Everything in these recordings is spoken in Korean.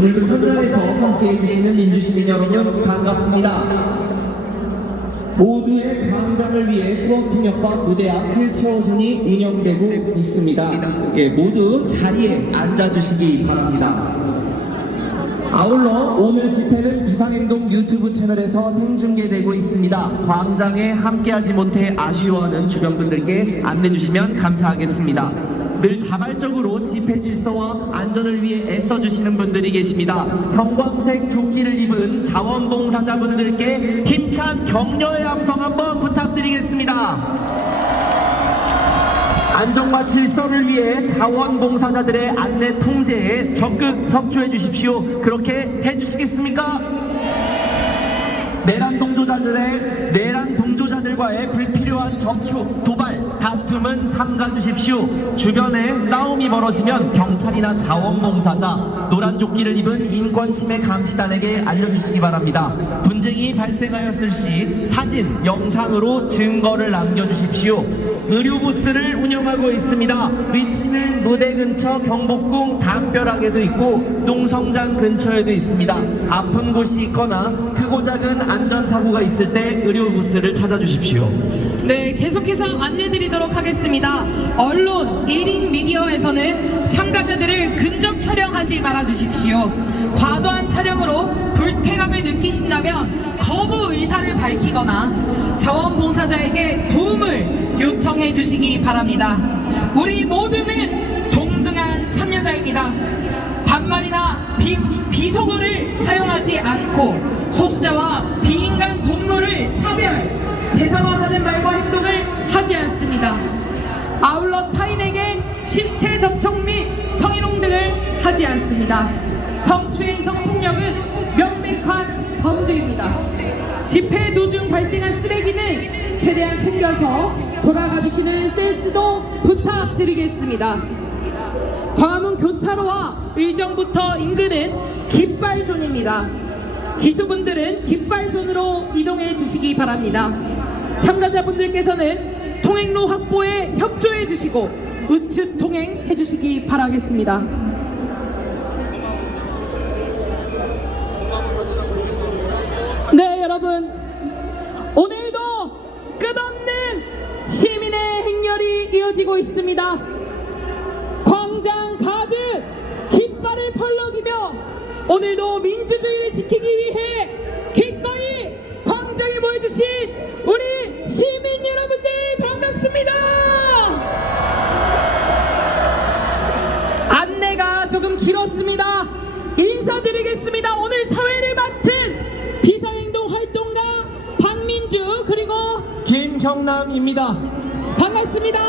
오늘도 현장에서 함께해 주시는 민주시민 여러분 반갑습니다. 모두의 광장을 위해 수원통역과 무대 앞 휠체어존이 운영되고 있습니다. 예, 모두 자리에 앉아주시기 바랍니다. 아울러 오늘 집회는 부산행동 유튜브 채널에서 생중계되고 있습니다. 광장에 함께하지 못해 아쉬워하는 주변 분들께 안내 주시면 감사하겠습니다. 늘 자발적으로 집회 질서와 안전을 위해 애써주시는 분들이 계십니다. 형광색 조끼를 입은 자원봉사자분들께 힘찬 격려의 함성 한번 부탁드리겠습니다. 안전과 질서를 위해 자원봉사자들의 안내 통제에 적극 협조해 주십시오. 그렇게 해주시겠습니까? 내란 동조자들과의 불필요한 접촉, 도발, 다툼은 삼가 주십시오. 주변에 싸움이 벌어지면 경찰이나 자원봉사자, 노란 조끼를 입은 인권침해 감시단에게 알려주시기 바랍니다. 분쟁이 발생하였을 시 사진, 영상으로 증거를 남겨주십시오. 의료부스를 운영하고 있습니다. 위치는 무대 근처 경복궁 담벼락에도 있고 농성장 근처에도 있습니다. 아픈 곳이 있거나 크고 작은 안전사고가 있을 때 의료부스를 찾아주십시오. 네, 계속해서 안내드리도록 하겠습니다. 언론, 1인 미디어에서는 참가자들을 근접 촬영하지 말아주십시오. 과도한 촬영으로 불쾌감을 느끼신다면 거부 의사를 밝히거나 자원봉사자에게 도움을 요청해 주시기 바랍니다. 우리 모두는 동등한 참여자입니다. 반말이나 비속어를 사용하지 않고 소수자와 비인간 동물을 차별, 대상화하는 말과 행동을 하지 않습니다. 아울러 타인에게 신체 접촉 및 성희롱 등을 하지 않습니다. 성추행, 성폭력은 명백한 범죄입니다. 집회 도중 발생한 쓰레기는 최대한 챙겨서 돌아가 주시는 센스도 부탁드리겠습니다. 광화문 교차로와 의정부터 인근은 깃발존입니다. 기수분들은 깃발존으로 이동해 주시기 바랍니다. 참가자분들께서는 통행로 확보에 협조해 주시고 우측 통행해 주시기 바라겠습니다. 네, 여러분, 오늘도 끝없는 시민의 행렬이 이어지고 있습니다. 광장 가득 깃발을 펄럭이며 오늘도 민주주의를 지키기 위해 기꺼이 광장에 모여주신 우리 시민 여러분들 반갑습니다. 안내가 조금 길었습니다. 인사드리겠습니다. 오늘 사회를 맡은 비상행동 활동가 박민주 그리고 김형남입니다. 반갑습니다.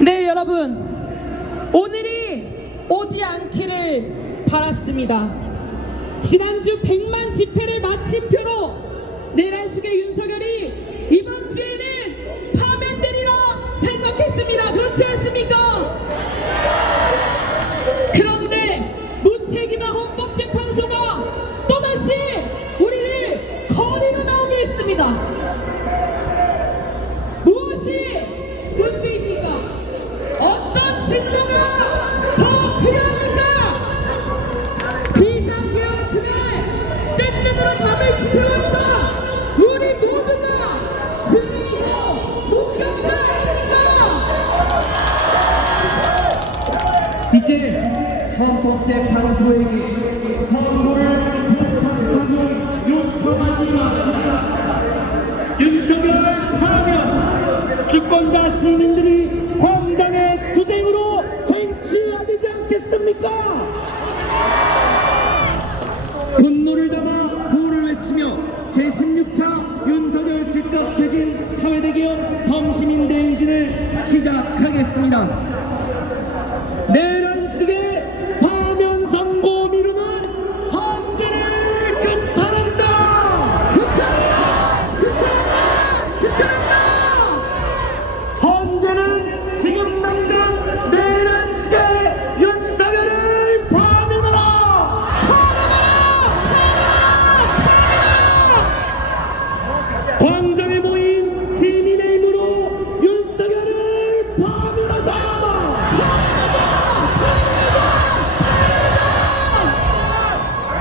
네, 여러분, 오늘이 오지 않기를 바랐습니다. 지난주 100만 집회를 마침표로 내란식의 윤석열이 이번 주에는 파면되리라 생각했습니다. 그렇지 않습니까? 그런데 무책임한 헌법재판소가 또다시 우리를 거리로 나오게 했습니다. 무엇이 문제입니까? 어떤 증거가 더 필요합니까? 비상계엄 그날 뜬눈으로 답을 지켜왔다. 우리 모두가 증인이고 목격자 아닙니까? 이제 헌법재판소에게 선고를 부탁하고 요청하지 마십시오. 윤석열 파면 주권자 시민들이 광장의 투쟁으로 쟁취해야 되지 않겠습니까? 분노를 담아 구호를 외치며 제16차 윤석열 즉각 퇴진 사회대기업 범시민 대행진을 시작하겠습니다. 내란 뜨게 파면 선고 미루는 헌재를 규탄한다! 헌재는 지금 당장 내란 뜨게 윤석열을 파면하라! 광장에 모인 시민의 힘으로 윤석열을 파면하자!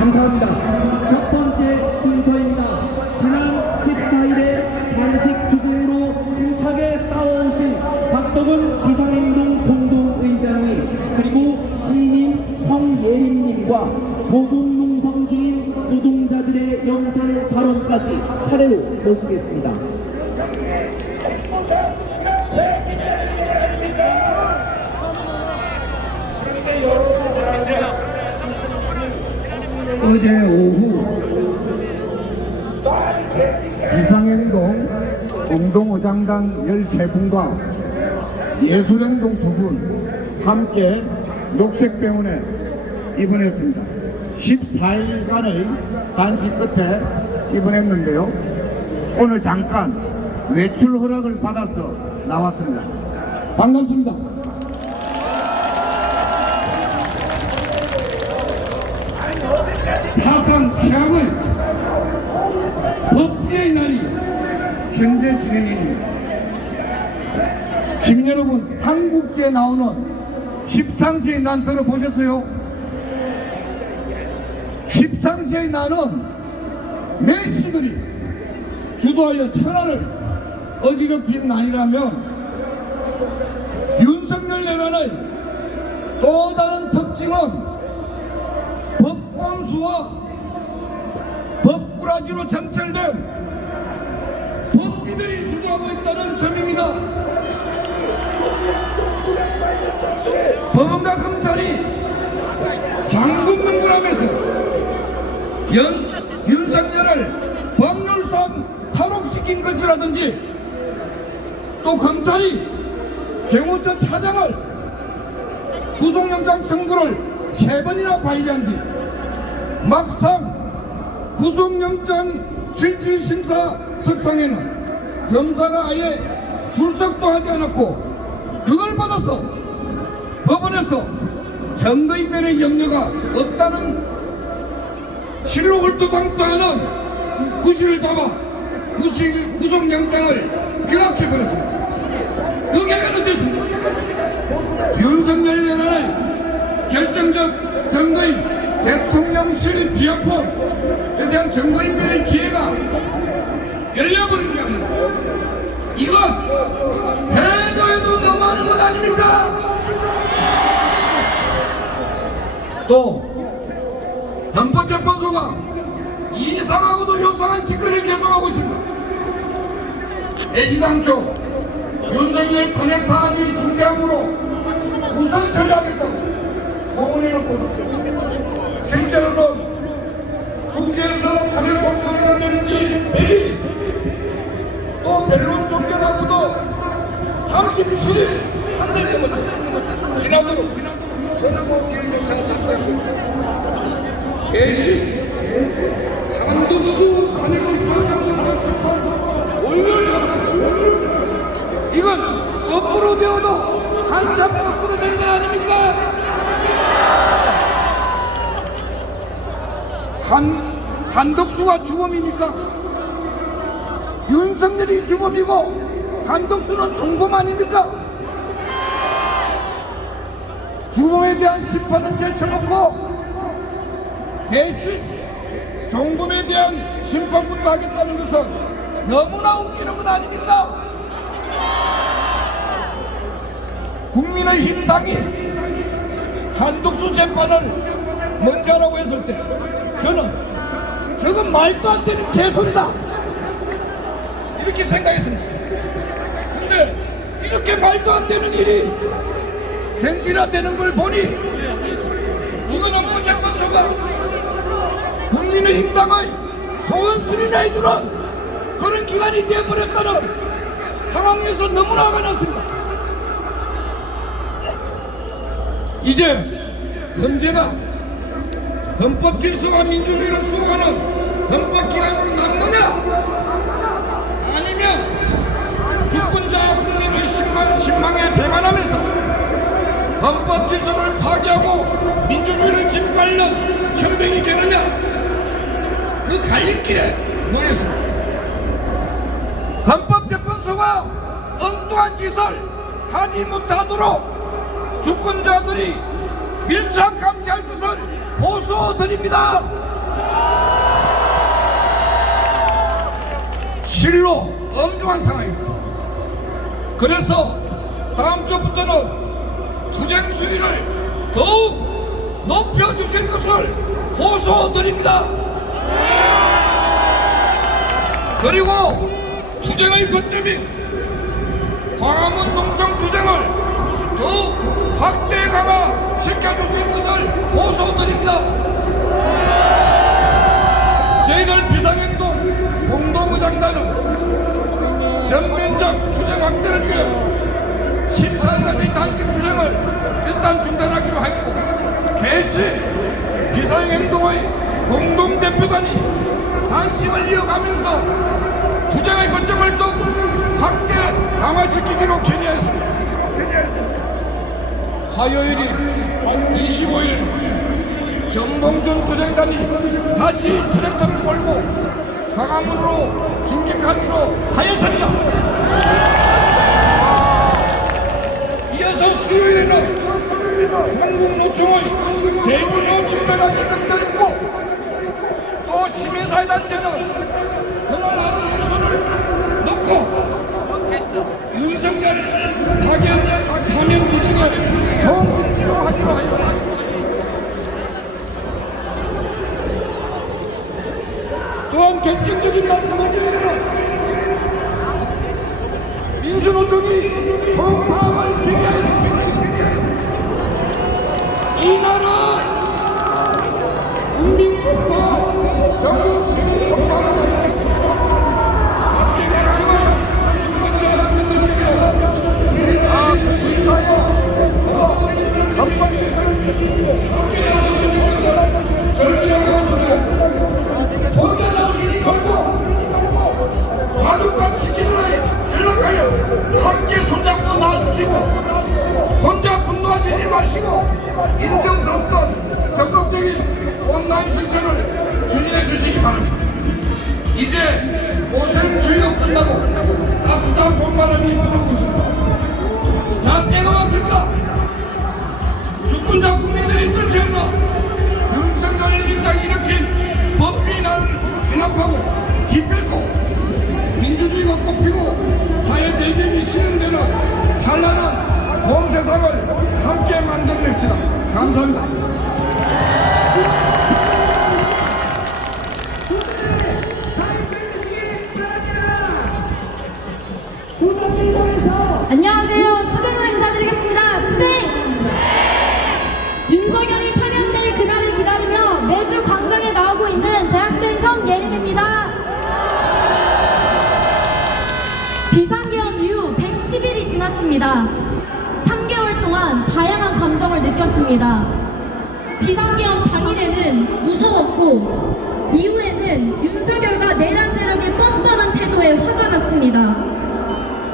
감사합니다. 첫 번째 순서입니다. 지난 14일에 단식 투쟁으로 힘차게 싸워오신 박덕은 비상행동 공동의장님, 그리고 시민 황예림님과 보국농성 중인 노동자들의 영상 발언까지 차례로 모시겠습니다. 어제 오후 비상행동 공동의장단 13분과 예술행동 2분 함께 녹색병원에 입원했습니다. 14일간의 단식 끝에 입원했는데요. 오늘 잠깐 외출 허락을 받아서 나왔습니다. 반갑습니다. 사상 최악의 법계의 날이 현재 진행입니다. 시민 여러분, 삼국지에 나오는 십상시의 난 들어보셨어요? 십상시의 난은 내시들이 주도하여 천하를 어지럽힌 난이라면 윤석열 내란의 또 다른 특징은 법권수와 법꾸라지로 점철된 법비들이 주도하고 있다는 점입니다. 법원과 검찰이 장군명분하면서 윤석열을 법률상 탈옥시킨 것이라든지, 또 검찰이 경호처 차장을 구속영장 청구를 3번이나 발의한 뒤 막상 구속영장 실질심사 석상에는 검사가 아예 출석도 하지 않았고, 그걸 받아서 법원에서 증거인멸의 염려가 없다는 실록을 또방도하는 구실을 잡아 구속영장을 기각해버렸습니다. 그게 어쨌습니다. 윤석열 내란의 결정적 증거인 대통령실 비합법에 대한 증거인멸의 기회가 열려버린 게 아닙니다. 이건 해도 너무하는 것 아닙니까? 또 헌법재판소가 이상하고도 요상한 짓거리를 계속하고 있습니다. 애지당초 윤석열 탄핵 사안이 중대함으로 우선 처리하겠다고 공언해놓고 실제로는 국회에서 탄핵 소추안이 되는지 100일, 또 변론 종결하고도 37일 안 될 때마다 지난번에 서너고 기획조사가 작성했고, 대신 한국수 탄핵을 수행하고 올려줬습니다. 이건 거꾸로 되어도 한참 거꾸로 된 건 아닙니까? 한덕수가 주범입니까? 윤석열이 주범이고 한덕수는 종범 아닙니까? 주범에 대한 심판은 제쳐놓고 대신 종범에 대한 심판부터 하겠다는 것은 너무나 웃기는 것 아닙니까? 국민의힘 당이 한덕수 재판을 먼저 하라고 했을 때 저는 저건 말도 안 되는 개소리다 이렇게 생각했습니다. 근데 이렇게 말도 안 되는 일이 현실화되는 걸 보니 이건 헌법재판소가 국민의힘 당의 소원수리나 해주는 그런 기관이 되어버렸다는 상황에서 너무나 화가 났습니다. 이제 헌재가 헌법 질서와 민주주의를 수호하는 헌법기관으로 남느냐, 아니면 주권자 국민의 신망에 배반하면서 헌법 질서를 파괴하고 민주주의를 짓밟는 철병이 되느냐, 그 갈림길에 놓였습니다. 헌법재판소가 엉뚱한 짓을 하지 못하도록 주권자들이 밀착 감시할 것을 호소드립니다. 실로 엄중한 상황입니다. 그래서 다음 주부터는 투쟁 수위를 더욱 높여주실 것을 호소드립니다. 그리고 투쟁의 거점인 광화문 농성 투쟁을 더욱 확대 강화시켜주실 것을 호소드립니다. 저희들 비상행동 공동의장단은 전면적 투쟁 확대를 위해 14일까지 단식 투쟁을 일단 중단하기로 했고, 대신 비상행동의 공동대표단이 단식을 이어가면서 투쟁의 거점을 더욱 확대 강화시키기로 결의했습니다. 화요일인 25일 정봉준 투쟁단이 다시 트랙터를 몰고 광화문으로 진격하기로 하였습니다. 이어서 수요일에는 한국노총의 대규모 집회가 예정되어 있고, 또 시민사회단체는 그날 하루 우선을 놓고 윤석열 파면 투쟁에 총집중하기로 하였습니다. 또한 결정적인 말씀드리는 민주노총이 총파업을 기대하였습니다. 이 나라 국민총파 전국 시민 총파는 각계 각층의 주권자 국민들께서 의사와 혼자 나오시니 걸고 가족과 친구들에 연락하여 함께 손잡고 나와주시고, 혼자 분노하시지 마시고 인정서 없던 적극적인 온라인 실천을 추진해 주시기 바랍니다. 이제 고생 주의가 끝나고 따뜻한 봄바람이 불어오고 있습니다. 자, 때가 왔습니다. 주권자 국민들이 떨쳐나 윤석열 일당이 일으킨 법비난을 진압하고 기필코 민주주의가 꽃피고 사회 대결이 실현되는 찬란한 봄 세상을 함께 만들어냅시다. 감사합니다. 안녕하세요. 투쟁으로 인사드리겠습니다. 투쟁! 윤석열이 파면될 그날을 기다리며 매주 광장에 나오고 있는 대학생 성예림입니다. 비상계엄 이후 110일이 지났습니다. 3개월 동안 다양한 감정을 느꼈습니다. 비상계엄 당일에는 무서웠고, 이후에는 윤석열과 내란 세력의 뻔뻔한 태도에 화가 났습니다.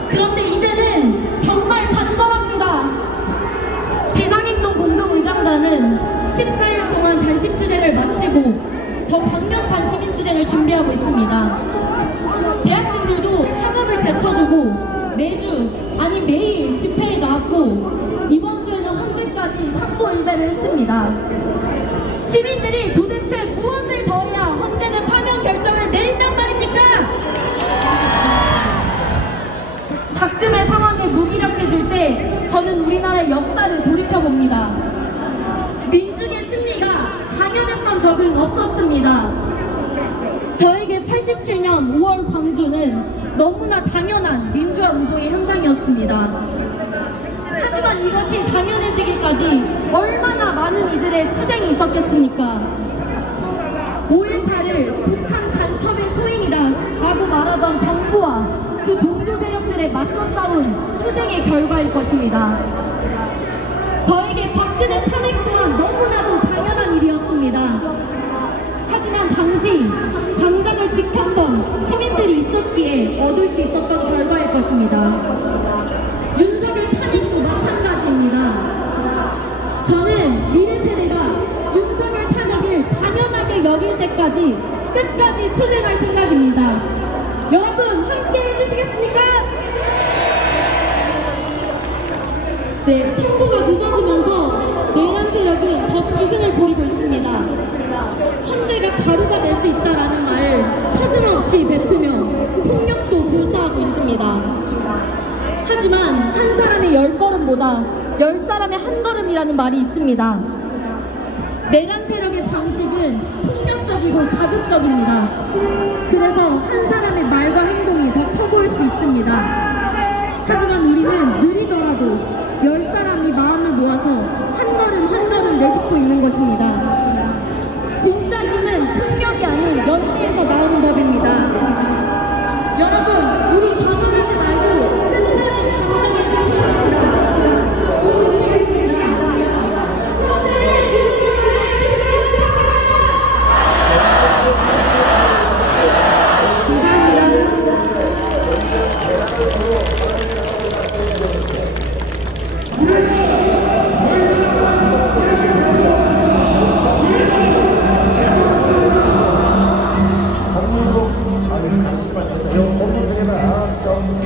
그런데 이제는 정말 간절합니다. 비상행동 공동의장단은 14일 동안 단식투쟁을 마치고 더 강력한 시민투쟁을 준비하고 있습니다. 대학생들도 학업을 제쳐두고 매주, 아니 매일 집회에 나왔고, 이번 주에는 헌재까지 상고일배를 했습니다. 시민들이 도대체 무엇을 더 해야 헌재는 파면 결정을 내린단 말입니까? 작금의 상황에 무기력해질 때 저는 우리나라의 역사를 돌이켜봅니다. 민중의 승리가 당연했던 적은 없었습니다. 저에게 87년 5월 광주는 너무나 당연한 민주화 운동의 현장이었습니다. 하지만 이것이 당연해지기까지 얼마나 많은 이들의 투쟁이 있었겠습니까? 5.18을 북한 간첩의 소행이다 라고 말하던 정부와 그 동조 세력들에 맞서 싸운 투쟁의 결과일 것입니다. 저에게 박근혜 탄핵 또한 너무나도 당연한 일이었습니다. 하지만 당시 광장을 지켰던 시민들이 있었기에 얻을 수 있었던 결과일 것입니다. 윤석열 탄핵도 마찬가지입니다. 저는 미래 세대가 윤석열 탄핵을 당연하게 여길 때까지 끝까지 투쟁할 생각입니다. 여러분 함께 해주시겠습니까? 네, 선거가 늦어지면서 내란 세력은 더 기승을 부리고 있습니다. 헌재가 가루가 될 수 있다라는 말을 서슴없이 뱉으며 폭력도 고수하고 있습니다. 하지만 한 사람의 10걸음보다 10사람의 한 걸음이라는 말이 있습니다. 내란 세력의 방식은 폭력적이고 자극적입니다. 그래서 한 사람의 말과 행동이 더 커 보일 수 있습니다. 하지만 우리는 느리더라도 10사람이 마음을 모아서 한 걸음 한 걸음 내딛고 있는 것입니다. 진짜 힘은 폭력이 아닌 연대에서 나오는 법입니다. 여러분, 우리 좌절하지 말고 끝까지 강정해 주시기 바랍니다. 우리 믿겠습니다.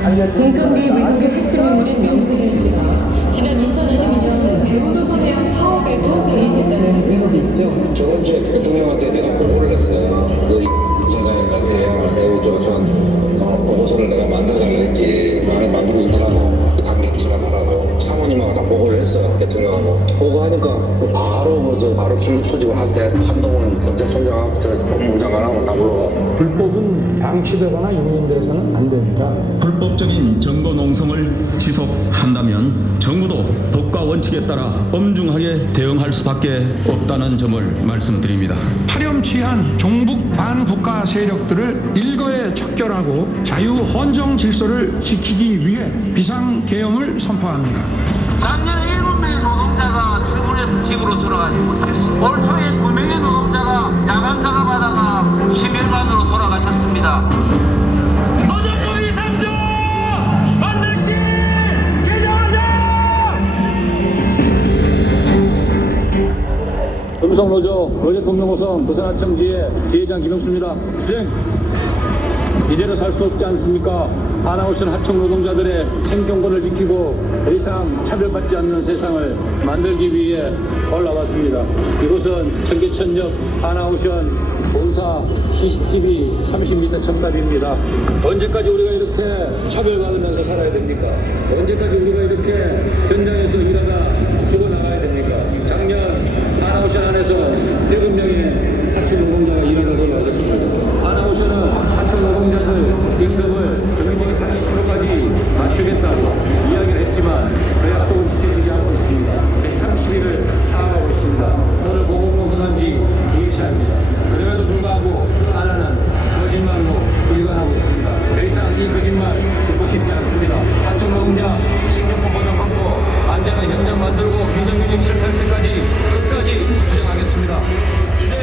헌재를 동창리 외국의 핵심 인물인 명태균 씨가 지난 2022년 배우도 선회원 파업에도 개입했다는 의혹이 있죠. 저번 주에 대통령한테 내가 보고를 했어요. 너 부장관한테 배우조선 보고서를 내가 만들어달라 했지. 나는 만들고 있더라고. 감격치가 하라고. 사모님하고 다 보고를 했어요. 대통령하고. 보고하니까 바로 긴급 소집을 한대. 한동훈 경찰청장하고 법무장관하고 다 불러. 불법은 방치되거나 용인돼서는 안 됩니다. 불법적인 정보 농성을 지속한다면 정부도 법과 원칙에 따라 엄중하게 대응할 수밖에 없다는 점을 말씀드립니다. 파렴치한 종북 반국가 세력들을 일거에 척결하고 자유 헌정 질서를 지키기 위해 비상계엄을 선포합니다. 작년에 7명의 노동자가 출근해서 집으로 돌아가지 못했어. 올 초에 9명의 노동자가 야간 작업하다가 심혈관으로 돌아가셨습니다. 노동부 이상조 반드시 개정하자! 음성노조 노제통령호선 부산하청지회 지회장 김영수입니다. 주행! 이대로 살 수 없지 않습니까? 하나오션 하청 노동자들의 생존권을 지키고 더 이상 차별받지 않는 세상을 만들기 위해 올라왔습니다. 이곳은 청계천 옆 하나오션 본사 시식집이 30m 첨답입니다. 언제까지 우리가 이렇게 차별받으면서 살아야 됩니까? 언제까지 우리가 이렇게 현장에서 일하다 죽어나가야 됩니까? 작년 하나오션 안에서 7명의 하청 노동자가 일하는 걸로 알려졌습니다. 하나오션은 하청 노동자들 임금을 정규직의 80%까지 맞추겠다고 이야기를 했지만 그 약속은 지켜지지 않고 있습니다. 130일을 사업하고 있습니다. 오늘 보건부 후단지 2일차입니다. 그럼에도 불구하고 하나는 거짓말로 일관하고 있습니다. 더 이상 이 거짓말 듣고 싶지 않습니다. 하청 노동자 식료품 보장 받고 안전한 현장 만들고 비정규직 실패할 때까지 끝까지 주장하겠습니다. 주장!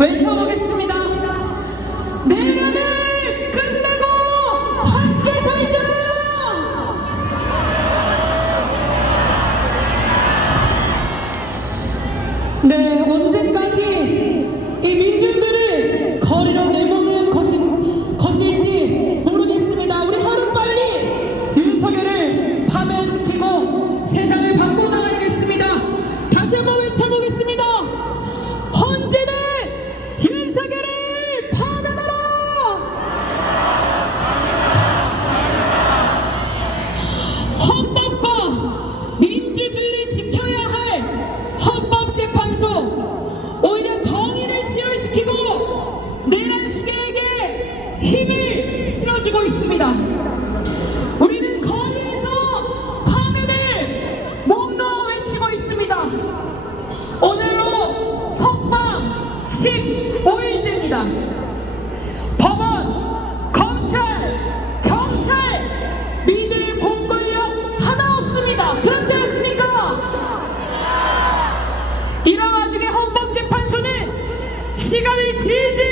외쳐보겠습니다. 내란을 끝내고 함께 살자. 네, 언제까지 이 민중들을 거리로 내모는 것일지 모르겠습니다. 우리 하루빨리 윤석열을 파면시키고 세상을 바꿔나가야겠습니다. 다시 한번 외쳐보겠습니다. 헌재는 윤석열을 파면하라! 헌법과 민주주의를 지켜야 할 헌법재판소, 오히려 정의를 지연시키고 내란 수괴에게 힘을 실어주고 있습니다. 우리는 거리에서 파면을 몸놓아 외치고 있습니다. 오늘로 석방 15일째입니다. 법원, 검찰, 경찰 믿을 공권력 하나 없습니다. 그렇지 않습니까? 이런 와중에 헌법재판소는 시간을 질질